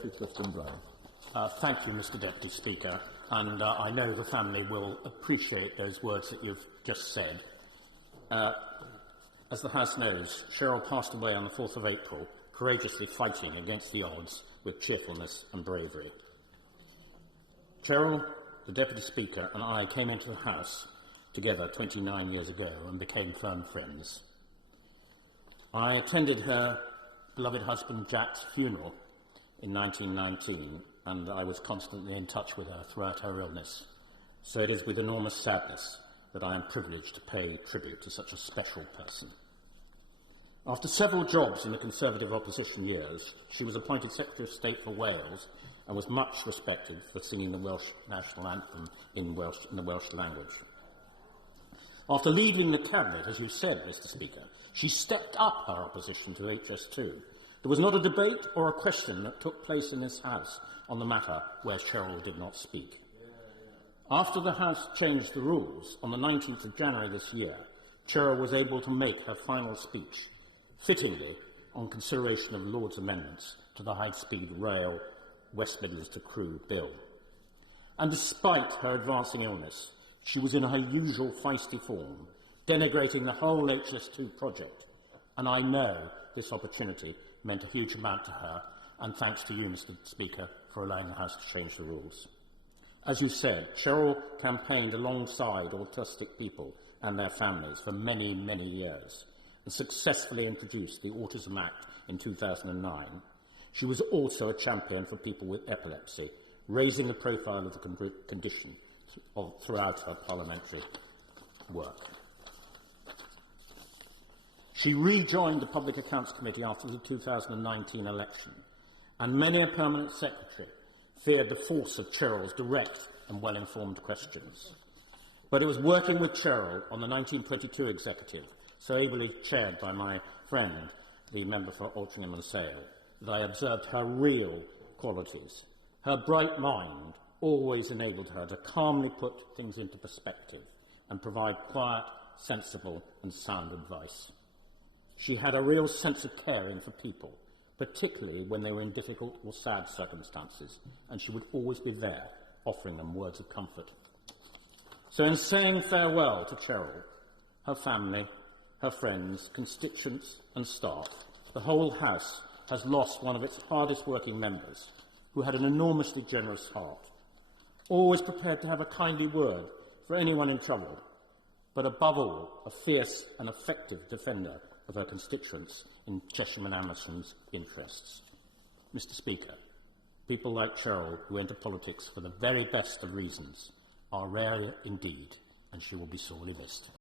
Geoffrey Clifton-Brown. Thank you, Mr Deputy Speaker, and I know the family will appreciate those words that you've just said. As the House knows, Cheryl passed away on the 4th of April, courageously fighting against the odds with cheerfulness and bravery. Cheryl, the Deputy Speaker, and I came into the House together 29 years ago and became firm friends. I attended her beloved husband Jack's funeral in 1919, and I was constantly in touch with her throughout her illness. So it is with enormous sadness that I am privileged to pay tribute to such a special person. After several jobs in the Conservative opposition years, she was appointed Secretary of State for Wales and was much respected for singing the Welsh national anthem in the Welsh language. After leaving the Cabinet, as you said, Mr Speaker, she stepped up her opposition to HS2. There was not a debate or a question that took place in this House on the matter where Cheryl did not speak. After the House changed the rules, on the 19th of January this year, Cheryl was able to make her final speech, fittingly on consideration of Lord's amendments to the High-Speed Rail West Midlands to Crewe Bill. And despite her advancing illness, she was in her usual feisty form, denigrating the whole HS2 project. And I know this opportunity meant a huge amount to her, and thanks to you, Mr Speaker, for allowing the House to change the rules. As you said, Cheryl campaigned alongside autistic people and their families for many, many years and successfully introduced the Autism Act in 2009. She was also a champion for people with epilepsy, raising the profile of the condition throughout her parliamentary work. She rejoined the Public Accounts Committee after the 2019 election, and many a permanent secretary feared the force of Cheryl's direct and well-informed questions. But it was working with Cheryl on the 1922 executive, so ably chaired by my friend, the member for Altrincham and Sale, that I observed her real qualities. Her bright mind always enabled her to calmly put things into perspective and provide quiet, sensible and sound advice. She had a real sense of caring for people, particularly when they were in difficult or sad circumstances, and she would always be there, offering them words of comfort. So in saying farewell to Cheryl, her family, her friends, constituents and staff, the whole House has lost one of its hardest working members, who had an enormously generous heart, always prepared to have a kindly word for anyone in trouble, but above all, a fierce and effective defender of her constituents in Chesham and Amersham's interests. Mr Speaker, people like Cheryl who enter politics for the very best of reasons are rare indeed, and she will be sorely missed.